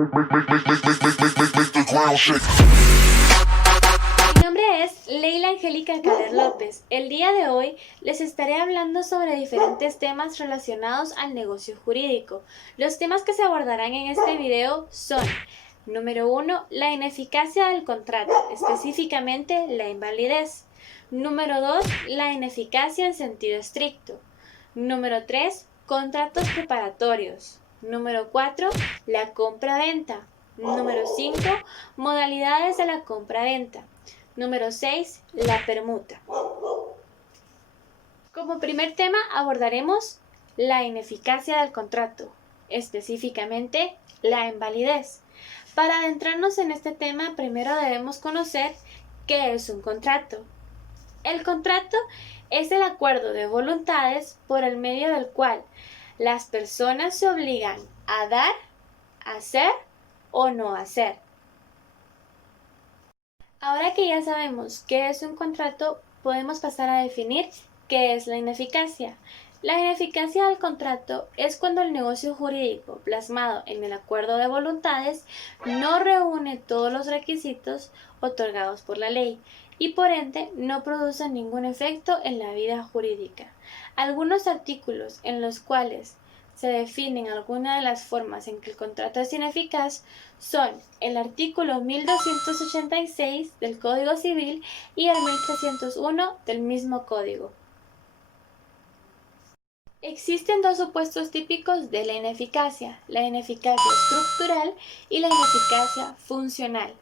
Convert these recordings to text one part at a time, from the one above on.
Mi nombre es Leila Angélica Cader López. El día de hoy les estaré hablando sobre diferentes temas relacionados al negocio jurídico. Los temas que se abordarán en este video son: número 1, la ineficacia del contrato, específicamente la invalidez. Número 2, la ineficacia en sentido estricto. Número 3, contratos preparatorios. Número 4, la compra-venta. Número 5, modalidades de la compra-venta. Número 6, la permuta. Como primer tema abordaremos la ineficacia del contrato, específicamente la invalidez. Para adentrarnos en este tema, primero debemos conocer qué es un contrato. El contrato es el acuerdo de voluntades por el medio del cual las personas se obligan a dar, hacer o no hacer. Ahora que ya sabemos qué es un contrato, podemos pasar a definir qué es la ineficacia. La ineficacia del contrato es cuando el negocio jurídico plasmado en el acuerdo de voluntades no reúne todos los requisitos otorgados por la ley y por ende no produce ningún efecto en la vida jurídica. Algunos artículos en los cuales se definen algunas de las formas en que el contrato es ineficaz son el artículo 1286 del Código Civil y el 1301 del mismo código. Existen dos supuestos típicos de la ineficacia estructural y la ineficacia funcional.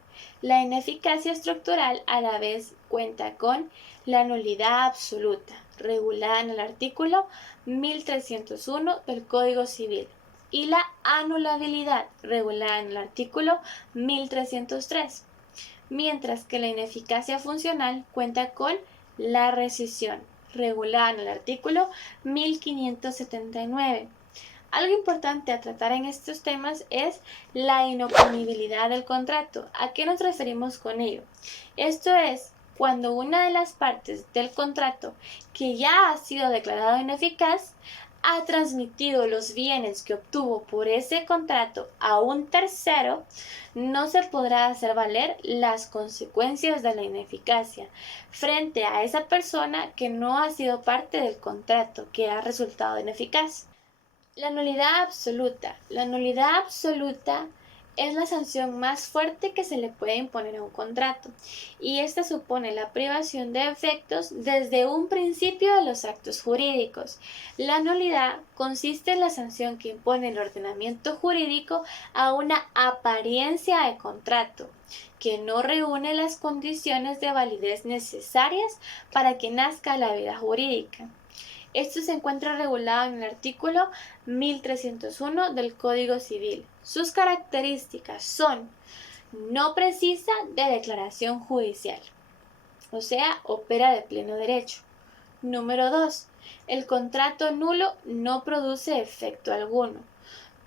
La ineficacia estructural a la vez cuenta con la nulidad absoluta, regulada en el artículo 1301 del Código Civil, y la anulabilidad, regulada en el artículo 1303, mientras que la ineficacia funcional cuenta con la rescisión, regulada en el artículo 1579. Algo importante a tratar en estos temas es la inoponibilidad del contrato. ¿A qué nos referimos con ello? Esto es cuando una de las partes del contrato que ya ha sido declarado ineficaz ha transmitido los bienes que obtuvo por ese contrato a un tercero, no se podrá hacer valer las consecuencias de la ineficacia frente a esa persona que no ha sido parte del contrato que ha resultado ineficaz. La nulidad absoluta. La nulidad absoluta es la sanción más fuerte que se le puede imponer a un contrato, y esta supone la privación de efectos desde un principio de los actos jurídicos. La nulidad consiste en la sanción que impone el ordenamiento jurídico a una apariencia de contrato que no reúne las condiciones de validez necesarias para que nazca la vida jurídica. Esto se encuentra regulado en el artículo 1301 del Código Civil. Sus características son: no precisa de declaración judicial, o sea, opera de pleno derecho. Número 2. El contrato nulo no produce efecto alguno.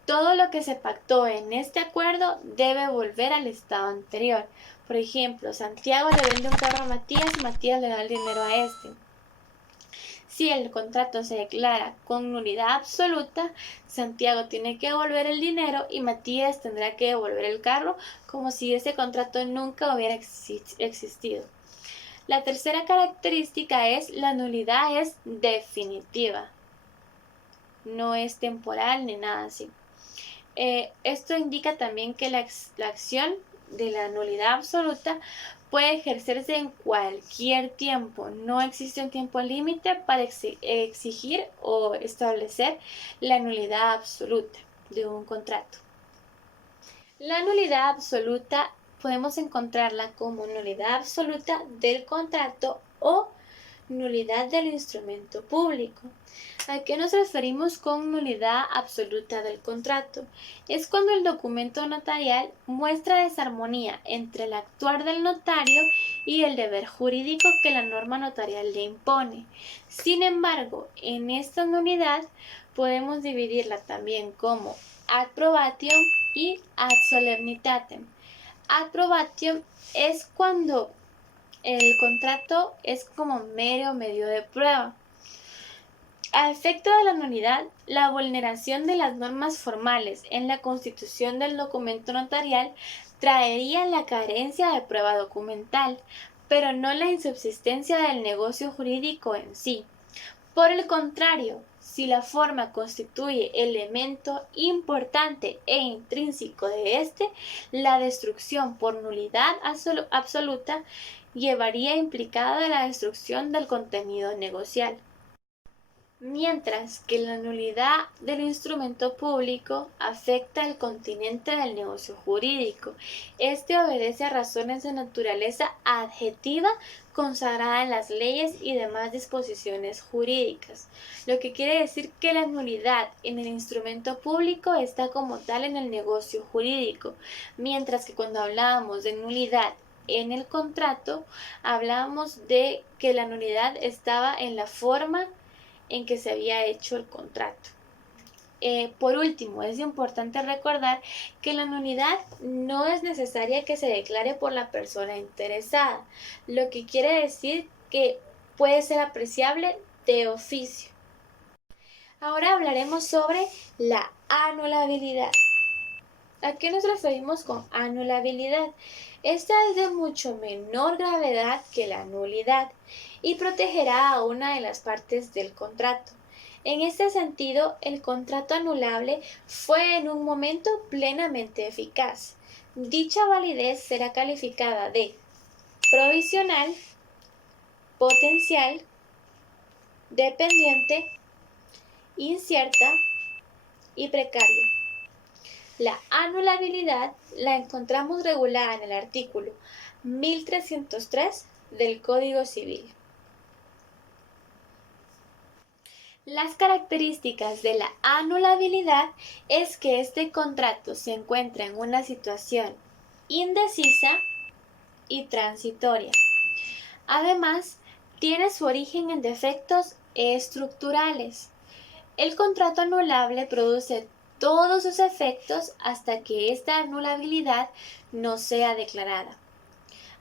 Todo lo que se pactó en este acuerdo debe volver al estado anterior. Por ejemplo, Santiago le vende un carro a Matías y Matías le da el dinero a este. Si el contrato se declara con nulidad absoluta, Santiago tiene que devolver el dinero y Matías tendrá que devolver el carro, como si ese contrato nunca hubiera existido. La tercera característica es: la nulidad es definitiva, no es temporal ni nada así. Esto indica también que la acción de la nulidad absoluta puede ejercerse en cualquier tiempo. No existe un tiempo límite para exigir o establecer la nulidad absoluta de un contrato. La nulidad absoluta podemos encontrarla como nulidad absoluta del contrato o nulidad del instrumento público. ¿A qué nos referimos con nulidad absoluta del contrato? Es cuando el documento notarial muestra desarmonía entre el actuar del notario y el deber jurídico que la norma notarial le impone. Sin embargo, en esta nulidad podemos dividirla también como ad probatium y ad solemnitatem. Ad probatium es cuando el contrato es como mero medio de prueba. A efecto de la nulidad, la vulneración de las normas formales en la constitución del documento notarial traería la carencia de prueba documental, pero no la insubsistencia del negocio jurídico en sí. Por el contrario, si la forma constituye elemento importante e intrínseco de éste, la destrucción por nulidad absoluta llevaría implicada la destrucción del contenido negocial. Mientras que la nulidad del instrumento público afecta al continente del negocio jurídico. Este obedece a razones de naturaleza adjetiva consagrada en las leyes y demás disposiciones jurídicas, lo que quiere decir que la nulidad en el instrumento público está como tal en el negocio jurídico, mientras que cuando hablábamos de nulidad en el contrato, hablábamos de que la nulidad estaba en la forma en que se había hecho el contrato. Por último, es importante recordar que la nulidad no es necesaria que se declare por la persona interesada, lo que quiere decir que puede ser apreciable de oficio. Ahora hablaremos sobre la anulabilidad. ¿A qué nos referimos con anulabilidad? Esta es de mucho menor gravedad que la nulidad y protegerá a una de las partes del contrato. En este sentido, el contrato anulable fue en un momento plenamente eficaz. Dicha validez será calificada de provisional, potencial, dependiente, incierta y precaria. La anulabilidad la encontramos regulada en el artículo 1303 del Código Civil. Las características de la anulabilidad es que este contrato se encuentra en una situación indecisa y transitoria. Además, tiene su origen en defectos estructurales. El contrato anulable produce todos sus efectos hasta que esta anulabilidad no sea declarada.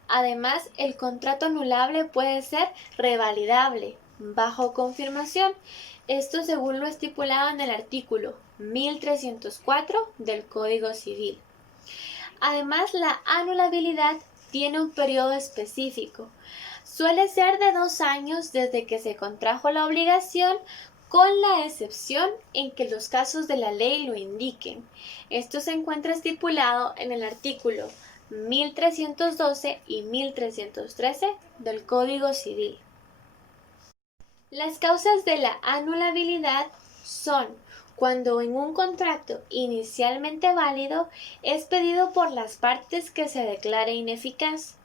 Además, el contrato anulable puede ser revalidable bajo confirmación, esto según lo estipulado en el artículo 1304 del Código Civil. Además, la anulabilidad tiene un periodo específico. Suele ser de 2 años desde que se contrajo la obligación, con la excepción en que los casos de la ley lo indiquen. Esto se encuentra estipulado en el artículo 1312 y 1313 del Código Civil. Las causas de la anulabilidad son cuando en un contrato inicialmente válido es pedido por las partes que se declare ineficaz.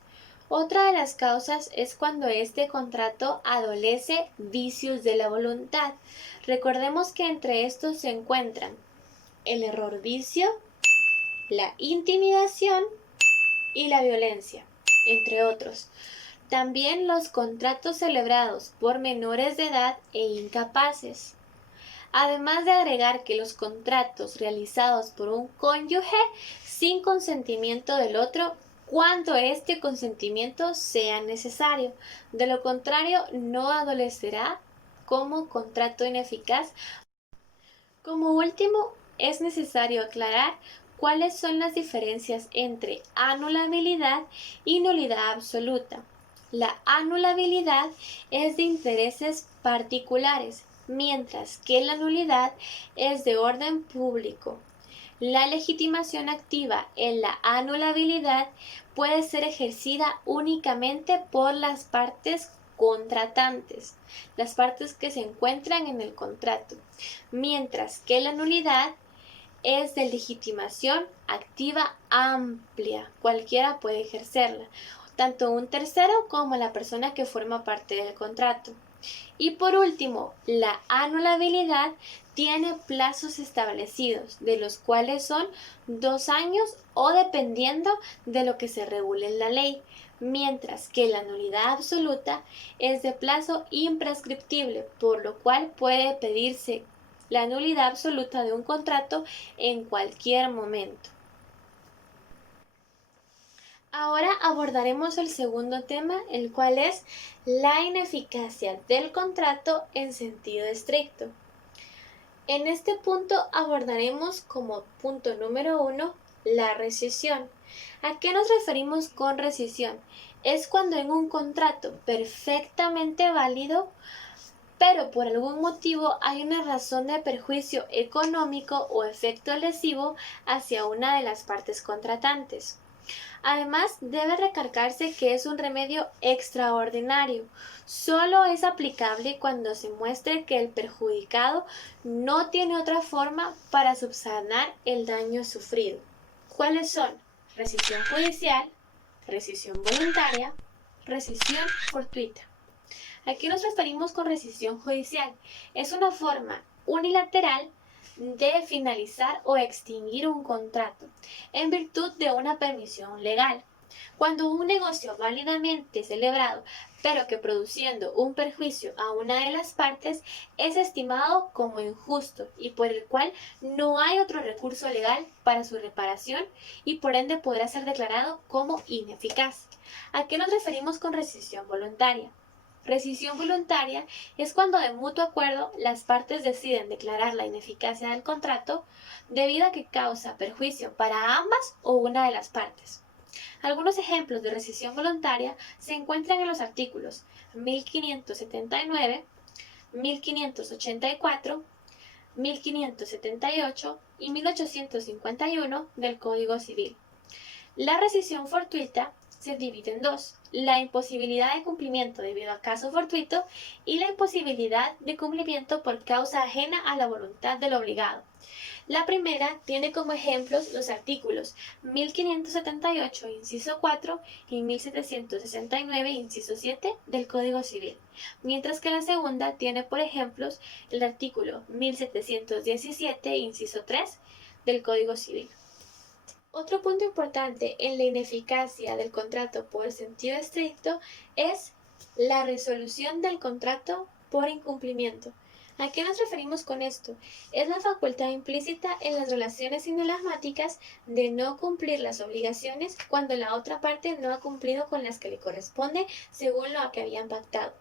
Otra de las causas es cuando este contrato adolece vicios de la voluntad. Recordemos que entre estos se encuentran el error vicio, la intimidación y la violencia, entre otros. También los contratos celebrados por menores de edad e incapaces. Además de agregar que los contratos realizados por un cónyuge sin consentimiento del otro cuando este consentimiento sea necesario. De lo contrario, no adolecerá como contrato ineficaz. Como último, es necesario aclarar cuáles son las diferencias entre anulabilidad y nulidad absoluta. La anulabilidad es de intereses particulares, mientras que la nulidad es de orden público. La legitimación activa en la anulabilidad puede ser ejercida únicamente por las partes contratantes, las partes que se encuentran en el contrato, mientras que la nulidad es de legitimación activa amplia, cualquiera puede ejercerla, tanto un tercero como la persona que forma parte del contrato. Y por último, la anulabilidad tiene plazos establecidos, de los cuales son 2 años o dependiendo de lo que se regule en la ley, mientras que la nulidad absoluta es de plazo imprescriptible, por lo cual puede pedirse la nulidad absoluta de un contrato en cualquier momento. Ahora abordaremos el segundo tema, el cual es la ineficacia del contrato en sentido estricto. En este punto abordaremos como punto número 1 la rescisión. ¿A qué nos referimos con rescisión? Es cuando en un contrato perfectamente válido, pero por algún motivo hay una razón de perjuicio económico o efecto lesivo hacia una de las partes contratantes. Además, debe recalcarse que es un remedio extraordinario. Solo es aplicable cuando se muestre que el perjudicado no tiene otra forma para subsanar el daño sufrido. ¿Cuáles son? Rescisión judicial, rescisión voluntaria, rescisión fortuita. ¿A qué nos referimos con rescisión judicial? Es una forma unilateral de finalizar o extinguir un contrato en virtud de una permisión legal. Cuando un negocio válidamente celebrado, pero que produciendo un perjuicio a una de las partes, es estimado como injusto y por el cual no hay otro recurso legal para su reparación y por ende podrá ser declarado como ineficaz. ¿A qué nos referimos con rescisión voluntaria? Rescisión voluntaria es cuando de mutuo acuerdo las partes deciden declarar la ineficacia del contrato debido a que causa perjuicio para ambas o una de las partes. Algunos ejemplos de rescisión voluntaria se encuentran en los artículos 1579, 1584, 1578 y 1851 del Código Civil. La rescisión fortuita se divide en dos: la imposibilidad de cumplimiento debido a caso fortuito y la imposibilidad de cumplimiento por causa ajena a la voluntad del obligado. La primera tiene como ejemplos los artículos 1578, inciso 4 y 1769, inciso 7 del Código Civil, mientras que la segunda tiene por ejemplos el artículo 1717, inciso 3 del Código Civil. Otro punto importante en la ineficacia del contrato por sentido estricto es la resolución del contrato por incumplimiento. ¿A qué nos referimos con esto? Es la facultad implícita en las relaciones inalasmáticas de no cumplir las obligaciones cuando la otra parte no ha cumplido con las que le corresponde según lo que habían pactado.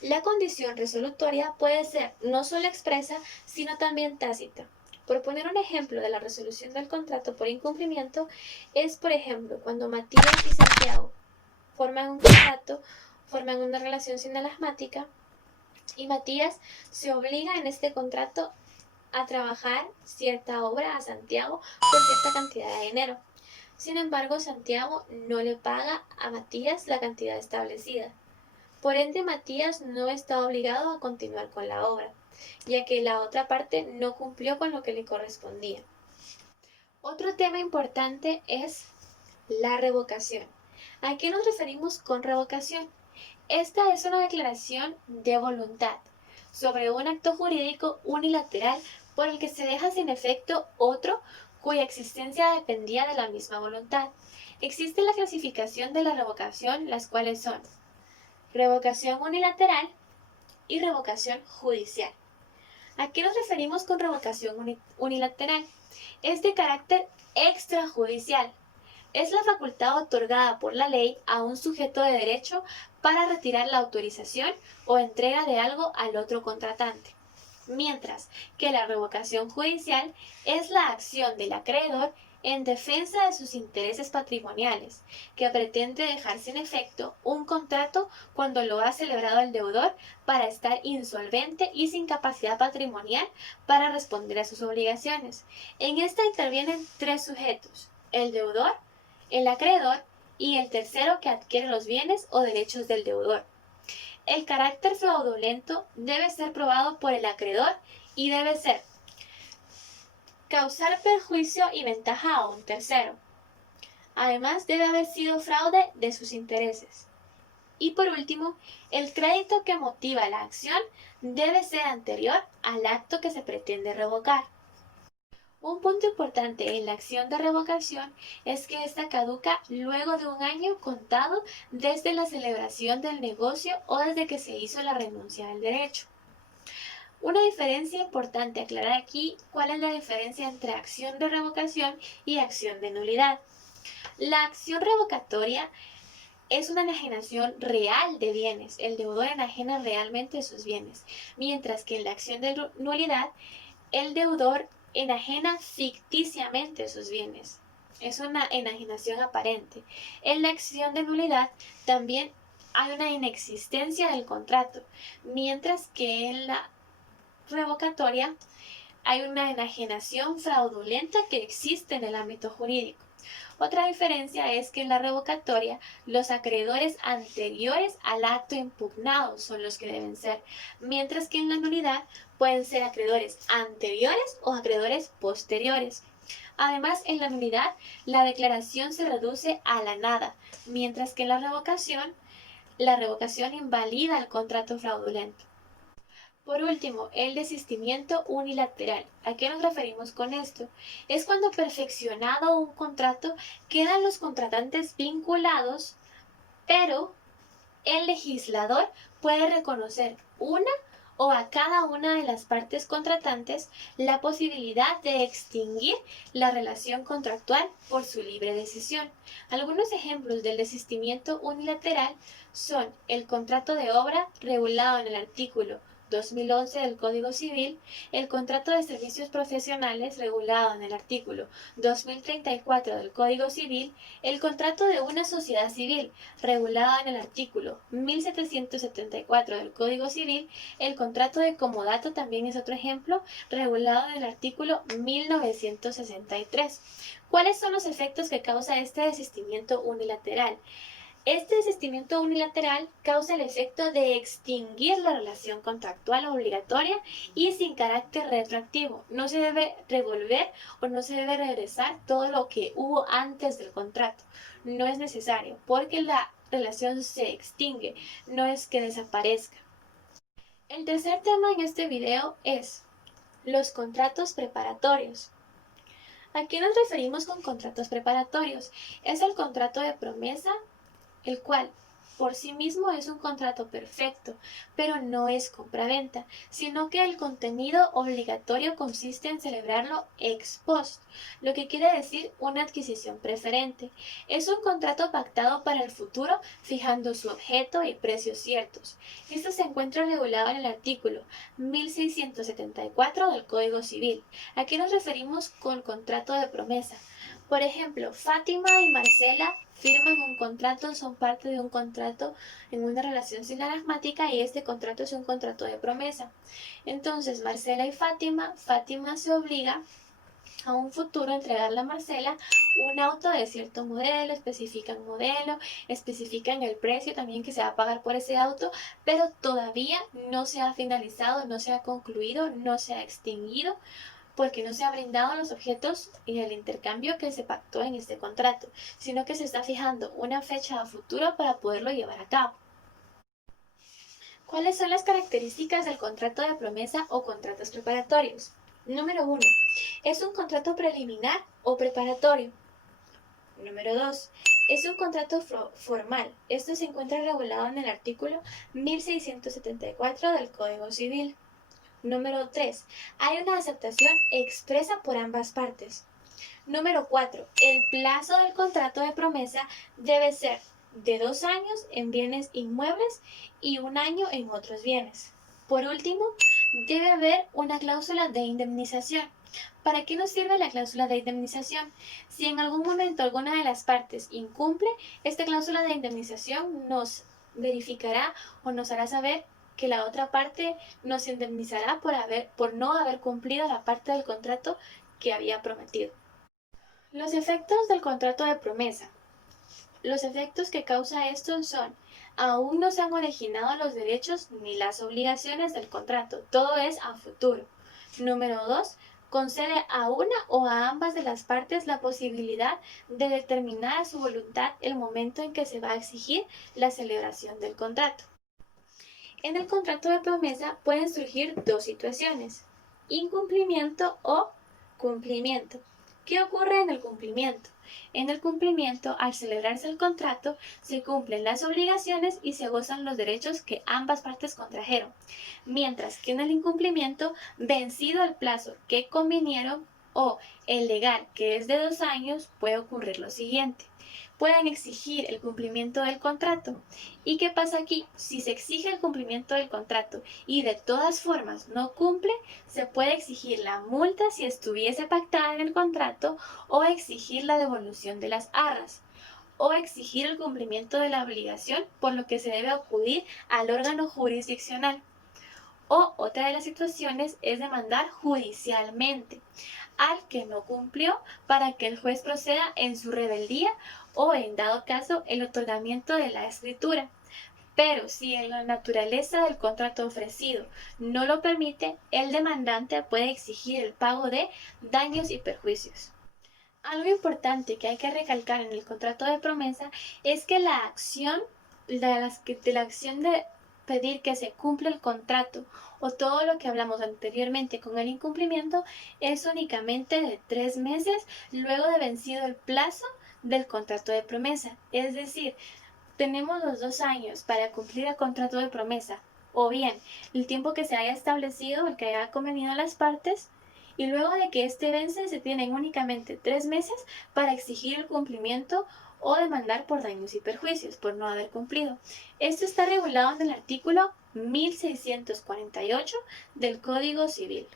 La condición resolutoria puede ser no solo expresa, sino también tácita. Por poner un ejemplo de la resolución del contrato por incumplimiento, es por ejemplo cuando Matías y Santiago forman un contrato, forman una relación sinalasmática y Matías se obliga en este contrato a trabajar cierta obra a Santiago por cierta cantidad de dinero. Sin embargo, Santiago no le paga a Matías la cantidad establecida. Por ende, Matías no está obligado a continuar con la obra, ya que la otra parte no cumplió con lo que le correspondía. Otro tema importante es la revocación. ¿A qué nos referimos con revocación? Esta es una declaración de voluntad sobre un acto jurídico unilateral por el que se deja sin efecto otro cuya existencia dependía de la misma voluntad. Existe la clasificación de la revocación, las cuales son revocación unilateral y revocación judicial. ¿A qué nos referimos con revocación unilateral? Es de carácter extrajudicial. Es la facultad otorgada por la ley a un sujeto de derecho para retirar la autorización o entrega de algo al otro contratante. Mientras que la revocación judicial es la acción del acreedor en defensa de sus intereses patrimoniales, que pretende dejar sin efecto un contrato cuando lo ha celebrado el deudor para estar insolvente y sin capacidad patrimonial para responder a sus obligaciones. En esta intervienen tres sujetos: el deudor, el acreedor y el tercero que adquiere los bienes o derechos del deudor. El carácter fraudulento debe ser probado por el acreedor y debe ser causar perjuicio y ventaja a un tercero. Además, debe haber sido fraude de sus intereses. Y por último, el crédito que motiva la acción debe ser anterior al acto que se pretende revocar. Un punto importante en la acción de revocación es que esta caduca luego de un año contado desde la celebración del negocio o desde que se hizo la renuncia del derecho. Una diferencia importante aclarar aquí: ¿cuál es la diferencia entre acción de revocación y acción de nulidad? La acción revocatoria es una enajenación real de bienes. El deudor enajena realmente sus bienes, mientras que en la acción de nulidad, el deudor enajena ficticiamente sus bienes. Es una enajenación aparente. En la acción de nulidad también hay una inexistencia del contrato, mientras que en la revocatoria hay una enajenación fraudulenta que existe en el ámbito jurídico. Otra diferencia es que en la revocatoria los acreedores anteriores al acto impugnado son los que deben ser, mientras que en la nulidad pueden ser acreedores anteriores o acreedores posteriores. Además, en la nulidad la declaración se reduce a la nada, mientras que en la revocación invalida el contrato fraudulento. Por último, el desistimiento unilateral. ¿A qué nos referimos con esto? Es cuando perfeccionado un contrato quedan los contratantes vinculados, pero el legislador puede reconocer una o a cada una de las partes contratantes la posibilidad de extinguir la relación contractual por su libre decisión. Algunos ejemplos del desistimiento unilateral son el contrato de obra regulado en el artículo 2011 del Código Civil, el contrato de servicios profesionales regulado en el artículo 2034 del Código Civil, el contrato de una sociedad civil regulado en el artículo 1774 del Código Civil, el contrato de comodato también es otro ejemplo, regulado en el artículo 1963. ¿Cuáles son los efectos que causa este desistimiento unilateral? Este desistimiento unilateral causa el efecto de extinguir la relación contractual obligatoria y sin carácter retroactivo. No se debe revolver o no se debe regresar todo lo que hubo antes del contrato. No es necesario porque la relación se extingue, no es que desaparezca. El tercer tema en este video es los contratos preparatorios. ¿A qué nos referimos con contratos preparatorios? Es el contrato de promesa, el cual por sí mismo es un contrato perfecto, pero no es compraventa, sino que el contenido obligatorio consiste en celebrarlo ex post, lo que quiere decir una adquisición preferente. Es un contrato pactado para el futuro, fijando su objeto y precios ciertos. Esto se encuentra regulado en el artículo 1674 del Código Civil. ¿A qué nos referimos con contrato de promesa? Por ejemplo, Fátima y Marcela firman un contrato, son parte de un contrato en una relación sinaragmática y este contrato es un contrato de promesa. Entonces, Marcela y Fátima se obliga a un futuro a entregarle a Marcela un auto de cierto modelo, especifican el precio también que se va a pagar por ese auto, pero todavía no se ha finalizado, no se ha concluido, no se ha extinguido, porque no se ha brindado los objetos y el intercambio que se pactó en este contrato, sino que se está fijando una fecha a futuro para poderlo llevar a cabo. ¿Cuáles son las características del contrato de promesa o contratos preparatorios? Número 1. Es un contrato preliminar o preparatorio. Número 2. Es un contrato formal. Esto se encuentra regulado en el artículo 1674 del Código Civil. Número 3. Hay una aceptación expresa por ambas partes. Número 4. El plazo del contrato de promesa debe ser de 2 años en bienes inmuebles y 1 año en otros bienes. Por último, debe haber una cláusula de indemnización. ¿Para qué nos sirve la cláusula de indemnización? Si en algún momento alguna de las partes incumple, esta cláusula de indemnización nos verificará o nos hará saber que la otra parte nos indemnizará por no haber cumplido la parte del contrato que había prometido. Los efectos del contrato de promesa. Los efectos que causa esto son: aún no se han originado los derechos ni las obligaciones del contrato, todo es a futuro. Número 2. Concede a una o a ambas de las partes la posibilidad de determinar a su voluntad el momento en que se va a exigir la celebración del contrato. En el contrato de promesa pueden surgir dos situaciones: incumplimiento o cumplimiento. ¿Qué ocurre en el cumplimiento? En el cumplimiento, al celebrarse el contrato, se cumplen las obligaciones y se gozan los derechos que ambas partes contrajeron, mientras que en el incumplimiento, vencido el plazo que convinieron o el legal, que es de 2 años, puede ocurrir lo siguiente: pueden exigir el cumplimiento del contrato. ¿Y qué pasa aquí? Si se exige el cumplimiento del contrato y de todas formas no cumple, se puede exigir la multa si estuviese pactada en el contrato o exigir la devolución de las arras o exigir el cumplimiento de la obligación, por lo que se debe acudir al órgano jurisdiccional. O otra de las situaciones es demandar judicialmente al que no cumplió para que el juez proceda en su rebeldía o, en dado caso, el otorgamiento de la escritura. Pero si en la naturaleza del contrato ofrecido no lo permite, el demandante puede exigir el pago de daños y perjuicios. Algo importante que hay que recalcar en el contrato de promesa es que la acción de pedir que se cumpla el contrato o todo lo que hablamos anteriormente con el incumplimiento es únicamente de 3 meses luego de vencido el plazo del contrato de promesa. Es decir, tenemos los 2 años para cumplir el contrato de promesa, o bien el tiempo que se haya establecido, el que haya convenido a las partes, y luego de que este vence se tienen únicamente 3 meses para exigir el cumplimiento o demandar por daños y perjuicios por no haber cumplido. Esto está regulado en el artículo 1648 del Código Civil.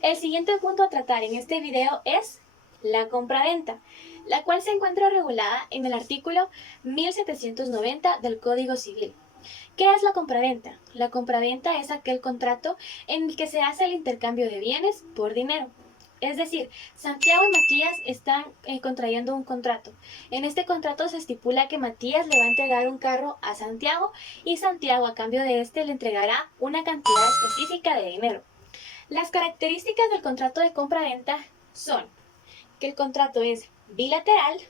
El siguiente punto a tratar en este video es la compraventa, la cual se encuentra regulada en el artículo 1790 del Código Civil. ¿Qué es la compraventa? La compraventa es aquel contrato en el que se hace el intercambio de bienes por dinero. Es decir, Santiago y Matías están contrayendo un contrato. En este contrato se estipula que Matías le va a entregar un carro a Santiago y Santiago, a cambio de este, le entregará una cantidad específica de dinero. Las características del contrato de compraventa son que el contrato es bilateral,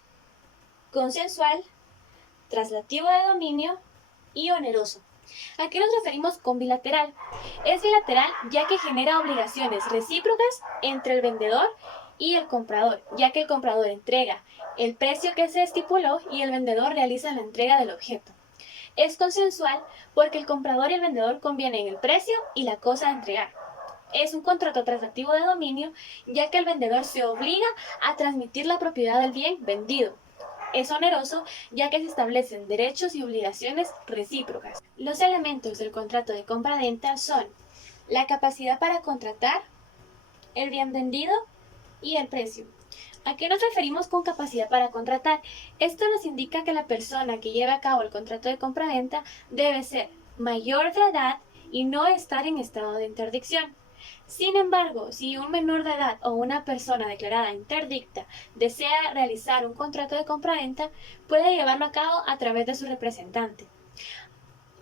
consensual, traslativo de dominio y oneroso. ¿A qué nos referimos con bilateral? Es bilateral ya que genera obligaciones recíprocas entre el vendedor y el comprador, ya que el comprador entrega el precio que se estipuló y el vendedor realiza la entrega del objeto. Es consensual porque el comprador y el vendedor convienen el precio y la cosa a entregar. Es un contrato traslativo de dominio, ya que el vendedor se obliga a transmitir la propiedad del bien vendido. Es oneroso, ya que se establecen derechos y obligaciones recíprocas. Los elementos del contrato de compra-venta son la capacidad para contratar, el bien vendido y el precio. ¿A qué nos referimos con capacidad para contratar? Esto nos indica que la persona que lleva a cabo el contrato de compra-venta debe ser mayor de edad y no estar en estado de interdicción. Sin embargo, si un menor de edad o una persona declarada interdicta desea realizar un contrato de compraventa, puede llevarlo a cabo a través de su representante.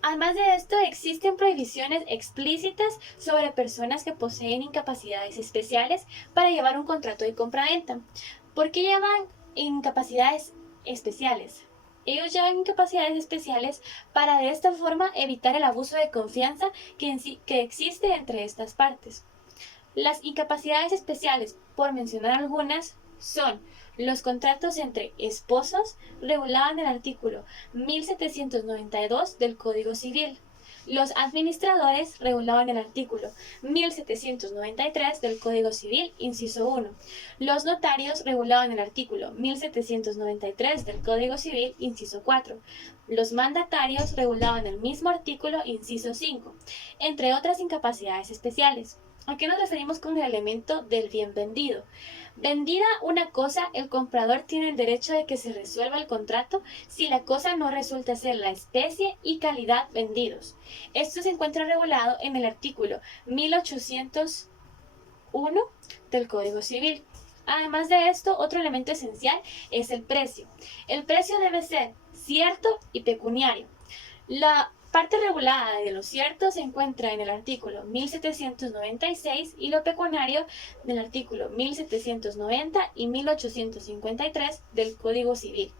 Además de esto, existen prohibiciones explícitas sobre personas que poseen incapacidades especiales para llevar un contrato de compraventa. ¿Por qué llevan incapacidades especiales? Ellos llevan incapacidades especiales para de esta forma evitar el abuso de confianza que existe entre estas partes. Las incapacidades especiales, por mencionar algunas, son los contratos entre esposos, regulados en el artículo 1792 del Código Civil; los administradores, regulado en el artículo 1793 del Código Civil, inciso 1; los notarios, regulado en el artículo 1793 del Código Civil, inciso 4; los mandatarios, regulado en el mismo artículo, inciso 5, entre otras incapacidades especiales. ¿A qué nos referimos con el elemento del bien vendido? Vendida una cosa, el comprador tiene el derecho de que se resuelva el contrato si la cosa no resulta ser la especie y calidad vendidos. Esto se encuentra regulado en el artículo 1801 del Código Civil. Además de esto, otro elemento esencial es el precio. El precio debe ser cierto y pecuniario. La parte regulada de lo cierto se encuentra en el artículo 1796 y lo pecuniario del artículo 1790 y 1853 del Código Civil.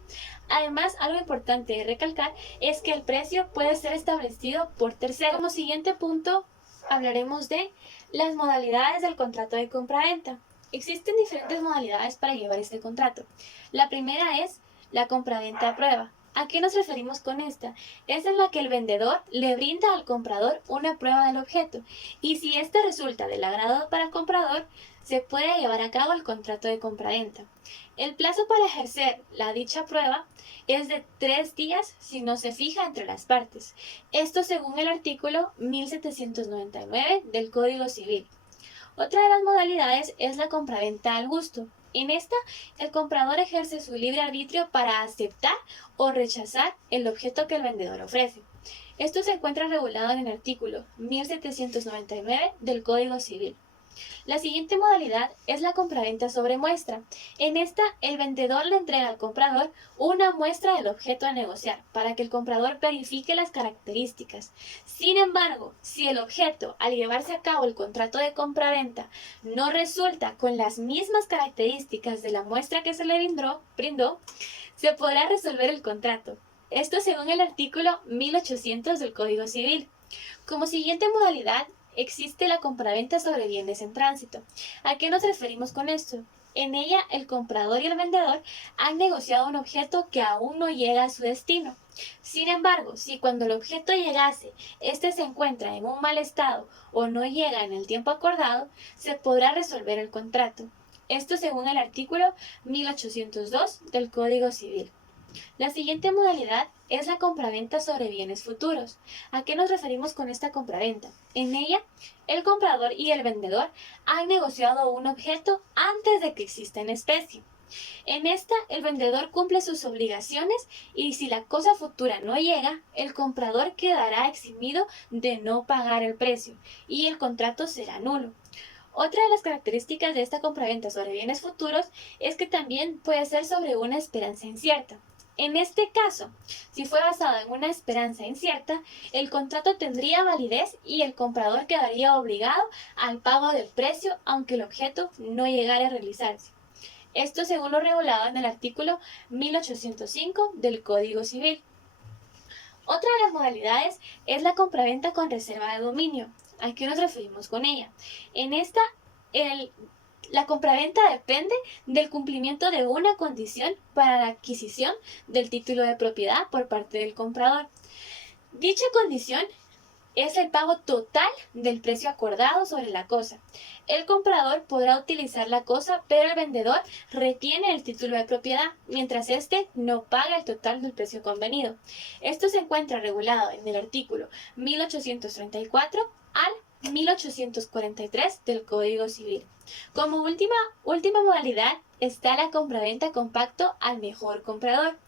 Además, algo importante de recalcar es que el precio puede ser establecido por terceros. Como siguiente punto, hablaremos de las modalidades del contrato de compraventa. Existen diferentes modalidades para llevar este contrato. La primera es la compraventa a prueba. ¿A qué nos referimos con esta? Es en la que el vendedor le brinda al comprador una prueba del objeto y si éste resulta del agrado para el comprador, se puede llevar a cabo el contrato de compraventa. El plazo para ejercer la dicha prueba es de 3 días si no se fija entre las partes. Esto según el artículo 1799 del Código Civil. Otra de las modalidades es la compraventa al gusto. En esta, el comprador ejerce su libre arbitrio para aceptar o rechazar el objeto que el vendedor ofrece. Esto se encuentra regulado en el artículo 1799 del Código Civil. La siguiente modalidad es la compraventa sobre muestra. En esta, el vendedor le entrega al comprador una muestra del objeto a negociar para que el comprador verifique las características. Sin embargo, si el objeto, al llevarse a cabo el contrato de compraventa, no resulta con las mismas características de la muestra que se le brindó, se podrá resolver el contrato. Esto según el artículo 1800 del Código Civil. Como siguiente modalidad, existe la compraventa sobre bienes en tránsito. ¿A qué nos referimos con esto? En ella, el comprador y el vendedor han negociado un objeto que aún no llega a su destino. Sin embargo, si cuando el objeto llegase, éste se encuentra en un mal estado o no llega en el tiempo acordado, se podrá resolver el contrato. Esto según el artículo 1802 del Código Civil. La siguiente modalidad es la compraventa sobre bienes futuros. ¿A qué nos referimos con esta compraventa? En ella, el comprador y el vendedor han negociado un objeto antes de que exista en especie. En esta, el vendedor cumple sus obligaciones y si la cosa futura no llega, el comprador quedará eximido de no pagar el precio y el contrato será nulo. Otra de las características de esta compraventa sobre bienes futuros es que también puede ser sobre una esperanza incierta. En este caso, si fue basado en una esperanza incierta, el contrato tendría validez y el comprador quedaría obligado al pago del precio aunque el objeto no llegara a realizarse. Esto según lo regulado en el artículo 1805 del Código Civil. Otra de las modalidades es la compraventa con reserva de dominio. ¿A qué nos referimos con ella? En esta, la compraventa depende del cumplimiento de una condición para la adquisición del título de propiedad por parte del comprador. Dicha condición es el pago total del precio acordado sobre la cosa. El comprador podrá utilizar la cosa, pero el vendedor retiene el título de propiedad, mientras éste no paga el total del precio convenido. Esto se encuentra regulado en el artículo 1834 al 1843 del Código Civil. Como última modalidad está la compraventa con pacto al mejor comprador.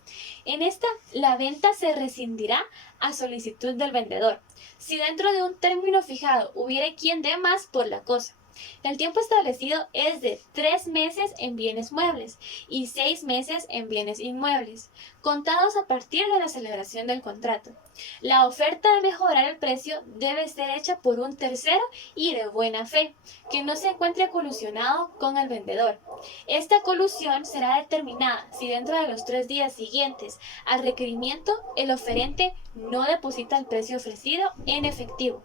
En esta, la venta se rescindirá a solicitud del vendedor, si dentro de un término fijado hubiere quien dé más por la cosa. El tiempo establecido es de 3 meses en bienes muebles y 6 meses en bienes inmuebles, contados a partir de la celebración del contrato. La oferta de mejorar el precio debe ser hecha por un tercero y de buena fe, que no se encuentre colusionado con el vendedor. Esta colusión será determinada si dentro de los 3 días siguientes al requerimiento el oferente no deposita el precio ofrecido en efectivo.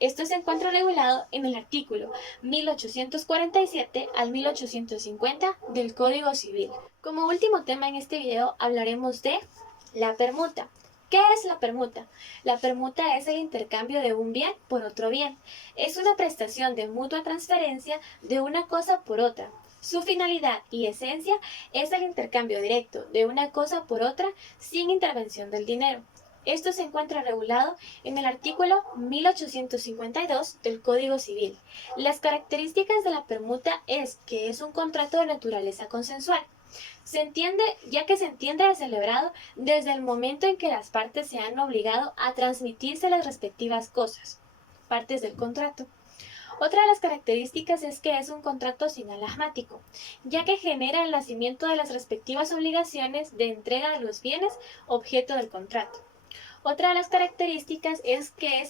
Esto se encuentra regulado en el artículo 1847 al 1850 del Código Civil. Como último tema en este video hablaremos de la permuta. ¿Qué es la permuta? La permuta es el intercambio de un bien por otro bien. Es una prestación de mutua transferencia de una cosa por otra. Su finalidad y esencia es el intercambio directo de una cosa por otra sin intervención del dinero. Esto se encuentra regulado en el artículo 1852 del Código Civil. Las características de la permuta es que es un contrato de naturaleza consensual. Ya que se entiende de celebrado desde el momento en que las partes se han obligado a transmitirse las respectivas cosas, partes del contrato. Otra de las características es que es un contrato sinalagmático, ya que genera el nacimiento de las respectivas obligaciones de entrega de los bienes objeto del contrato. Otra de las características es que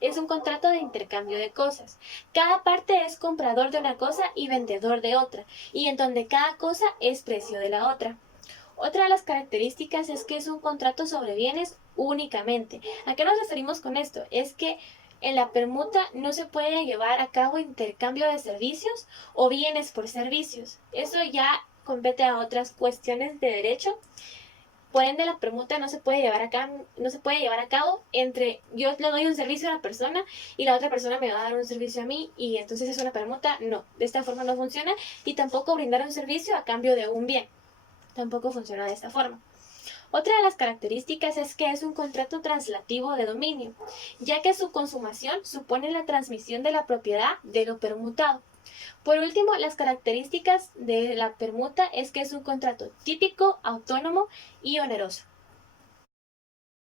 es un contrato de intercambio de cosas. Cada parte es comprador de una cosa y vendedor de otra, y en donde cada cosa es precio de la otra. Otra de las características es que es un contrato sobre bienes únicamente. ¿A qué nos referimos con esto? Es que en la permuta no se puede llevar a cabo intercambio de servicios o bienes por servicios. Eso ya compete a otras cuestiones de derecho. Por ende, la permuta no se puede llevar a cabo entre yo le doy un servicio a la persona y la otra persona me va a dar un servicio a mí y entonces es una permuta. No, de esta forma no funciona, y tampoco brindar un servicio a cambio de un bien. Tampoco funciona de esta forma. Otra de las características es que es un contrato translativo de dominio, ya que su consumación supone la transmisión de la propiedad de lo permutado. Por último, las características de la permuta es que es un contrato típico, autónomo y oneroso.